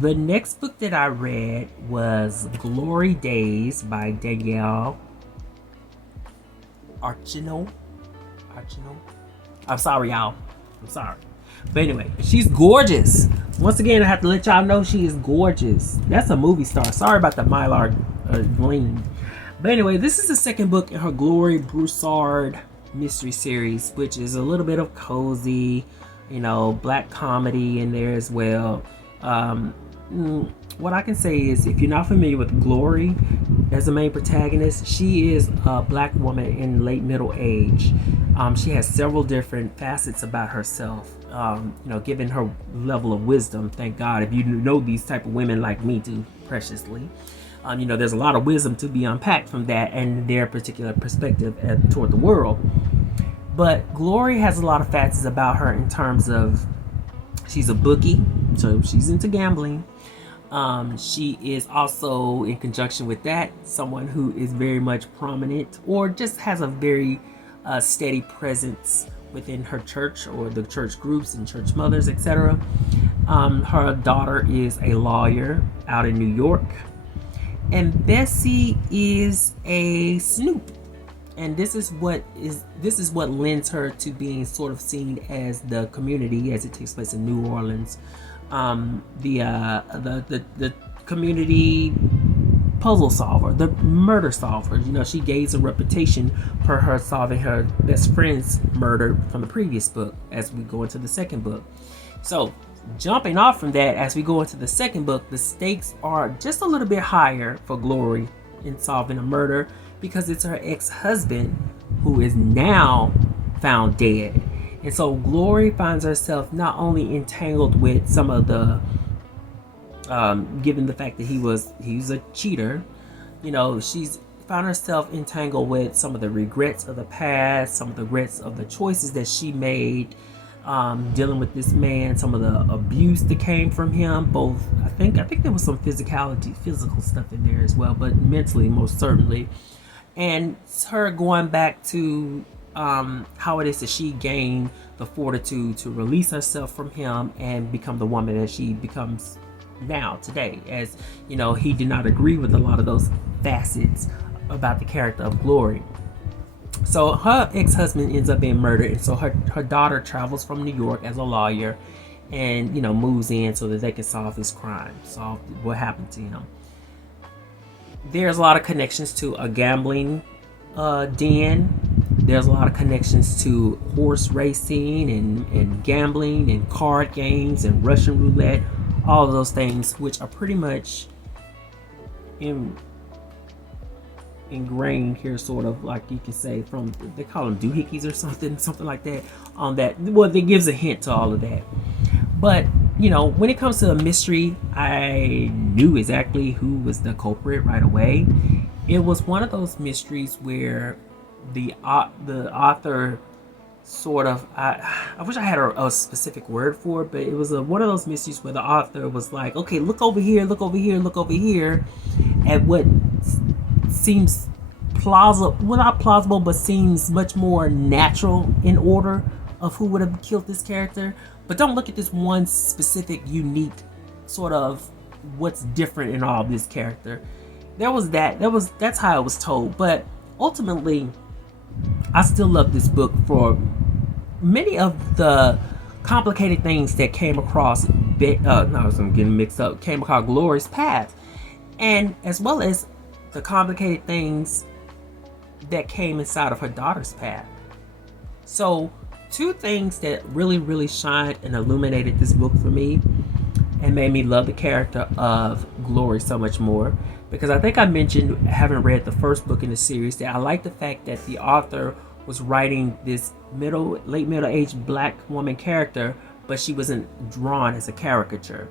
The next book that I read was Glory Daze by Danielle Arceneaux. Arceneaux. I'm sorry, y'all. I'm sorry. But anyway, she's gorgeous. Once again, I have to let y'all know she is gorgeous. That's a movie star. Sorry about the Mylar gleam. But anyway, this is the second book in her Glory Broussard mystery series, which is a little bit of cozy, black comedy in there as well. What I can say is, if you're not familiar with Glory as the main protagonist, she is a black woman in late middle age. She has several different facets about herself, given her level of wisdom. Thank God, if you know these type of women like me do preciously. There's a lot of wisdom to be unpacked from that and their particular perspective toward the world. But Glory has a lot of facets about her in terms of she's a bookie, so she's into gambling. She is also, in conjunction with that, someone who is very much prominent or just has a very steady presence within her church or the church groups and church mothers, etc. Her daughter is a lawyer out in New York. And Bessie is a snoop. And this is what lends her to being sort of seen as the community, as it takes place in New Orleans. The community puzzle solver, the murder solver. She gains a reputation for her solving her best friend's murder from the previous book as we go into the second book. So jumping off from that, as we go into the second book, the stakes are just a little bit higher for Glory in solving a murder, because it's her ex-husband who is now found dead. And so Glory finds herself not only entangled with some of the given the fact that he's a cheater, she's found herself entangled with some of the regrets of the past, some of the regrets of the choices that she made, dealing with this man, some of the abuse that came from him, both I think there was some physical stuff in there as well, but mentally most certainly. And it's her going back to how it is that she gained the fortitude to release herself from him and become the woman that she becomes now today, as he did not agree with a lot of those facets about the character of Glory. So her ex-husband ends up being murdered, and so her daughter travels from New York as a lawyer and moves in so that they can solve his crime, solve what happened to him. There's a lot of connections to a gambling den. There's a lot of connections to horse racing and gambling and card games and Russian roulette, all of those things, which are pretty much ingrained here, sort of like you can say, from, they call them doohickeys or something like that, on that. Well, it gives a hint to all of that. But when it comes to a mystery, I knew exactly who was the culprit right away. It was one of those mysteries where the author sort of, I wish I had a specific word for it, but it was one of those mysteries where the author was like, okay, look over here, look over here, look over here at what seems plausible, well, not plausible, but seems much more natural in order of who would have killed this character. But don't look at this one specific, unique sort of what's different in all of this character. That's how it was told. But ultimately, I still love this book for many of the complicated things that came across. Came across Glory's path, and as well as the complicated things that came inside of her daughter's path. So, two things that really, really shined and illuminated this book for me and made me love the character of Glory so much more, because I think I mentioned, having read the first book in the series, that I like the fact that the author was writing this late middle-aged black woman character, but she wasn't drawn as a caricature.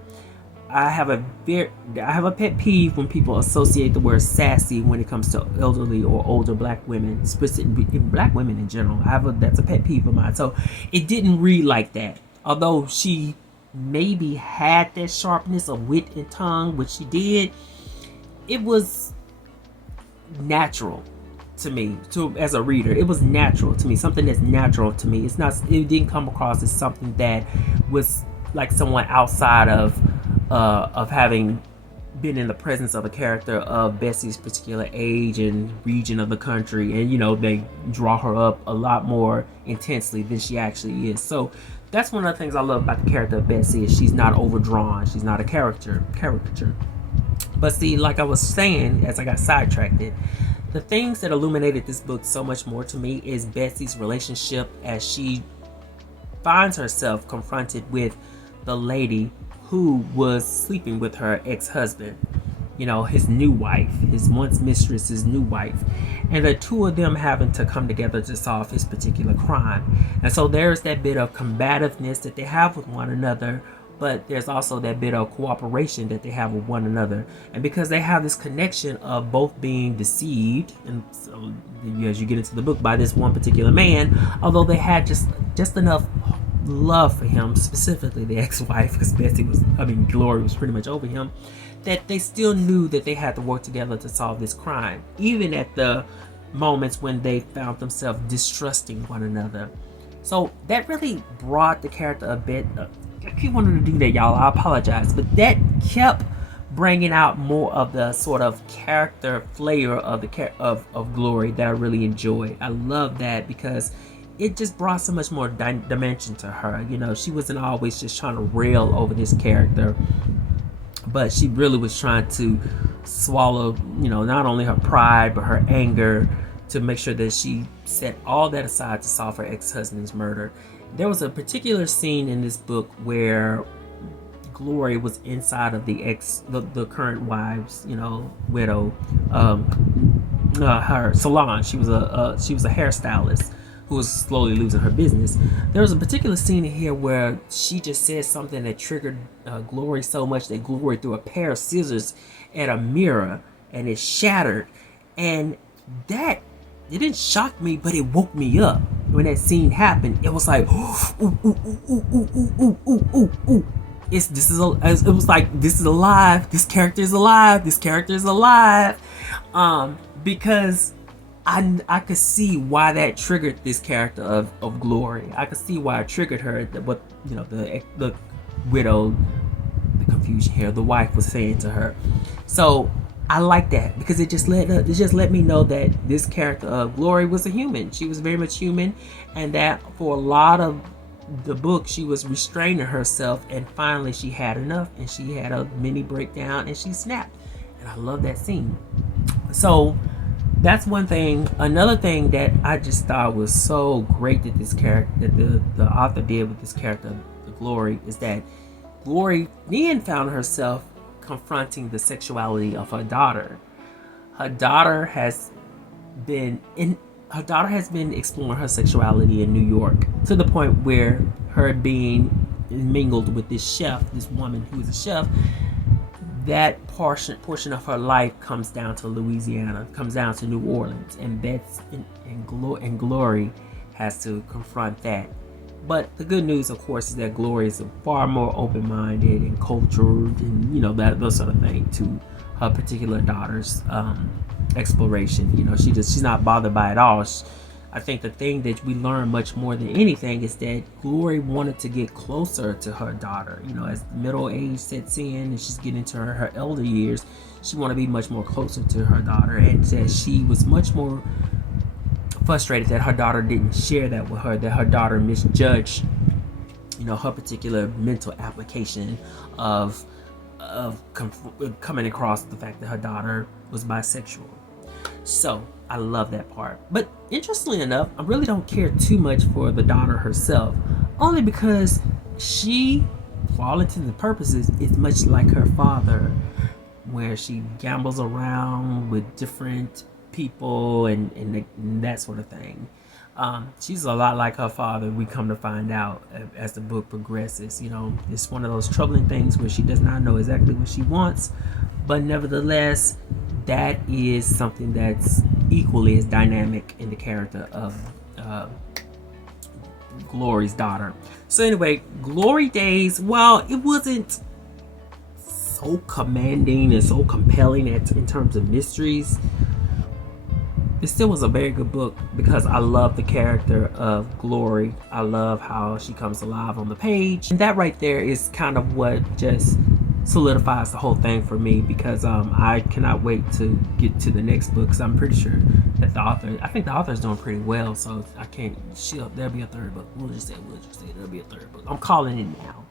I have a pet peeve when people associate the word sassy when it comes to elderly or older black women, specifically black women in general. That's a pet peeve of mine. So it didn't read like that. Although she maybe had that sharpness of wit and tongue, which she did, it was natural to me, as a reader. It was natural to me, something that's natural to me. It didn't come across as something that was like someone outside of of having been in the presence of a character of Bessie's particular age and region of the country, and you know, they draw her up a lot more intensely than she actually is. So that's one of the things I love about the character of Bessie, is she's not overdrawn, she's not a caricature. But see, like I was saying as I got sidetracked, the things that illuminated this book so much more to me is Bessie's relationship as she finds herself confronted with the lady who was sleeping with her ex-husband, you know, his new wife, his once mistress, his new wife, and the two of them having to come together to solve his particular crime. And so there's that bit of combativeness that they have with one another, but there's also that bit of cooperation that they have with one another. And because they have this connection of both being deceived, and so as you get into the book, by this one particular man, although they had just enough love for him, specifically the ex-wife, because Glory was pretty much over him, that they still knew that they had to work together to solve this crime, even at the moments when they found themselves distrusting one another. So that really brought the character a bit. I keep wanting to do that, y'all. I apologize, but that kept bringing out more of the sort of character flair of of Glory that I really enjoyed. I love that because it just brought so much more dimension to her. You know, she wasn't always just trying to rail over this character, but she really was trying to swallow, you know, not only her pride, but her anger, to make sure that she set all that aside to solve her ex-husband's murder. There was a particular scene in this book where Glory was inside of the current wives, you know, widow, her salon. She was a hairstylist who was slowly losing her business. There was a particular scene in here where she just said something that triggered Glory so much that Glory threw a pair of scissors at a mirror and it shattered. And that, it didn't shock me, but it woke me up. When that scene happened, it was like, ooh, ooh, ooh, ooh, ooh, ooh, ooh, ooh, ooh. It was like, this is alive. This character is alive. This character is alive. Because I could see why that triggered this character of Glory. I could see why it triggered her. What, you know, the widow, the confusion here, the wife was saying to her. So I like that because it just let me know that this character of Glory was a human. She was very much human, and that for a lot of the book she was restraining herself, and finally she had enough and she had a mini breakdown and she snapped. And I love that scene. So that's one thing. Another thing that I just thought was so great that this character, that the author did with this character, the Glory, is that Glory then found herself confronting the sexuality of her daughter. Her daughter has been exploring her sexuality in New York to the point where her being mingled with this woman who is a chef, that portion of her life comes down to Louisiana, comes down to New Orleans, and Glory has to confront that. But the good news, of course, is that Glory is far more open-minded and cultured, and you know, that sort of thing to her particular daughter's exploration. You know, she's not bothered by it all. I think the thing that we learn much more than anything is that Glory wanted to get closer to her daughter. You know, as middle age sets in and she's getting into her elder years, she wanted to be much more closer to her daughter, and that she was much more frustrated that her daughter didn't share that with her, that her daughter misjudged, you know, her particular mental application of coming across the fact that her daughter was bisexual. So I love that part. But interestingly enough, I really don't care too much for the daughter herself, only because she, for all intents and purposes, is much like her father, where she gambles around with different people and that sort of thing. She's a lot like her father, we come to find out as the book progresses. You know, it's one of those troubling things where she does not know exactly what she wants, but nevertheless, that is something that's equally as dynamic in the character of Glory's daughter. So anyway, Glory Daze, while it wasn't so commanding and so compelling in terms of mysteries, it still was a very good book because I love the character of Glory. I love how she comes alive on the page. And that right there is kind of what just solidifies the whole thing for me, because I cannot wait to get to the next book, because I'm pretty sure that I think the author's doing pretty well, so I can't, there'll be a third book. We'll just say there'll be a third book. I'm calling it now.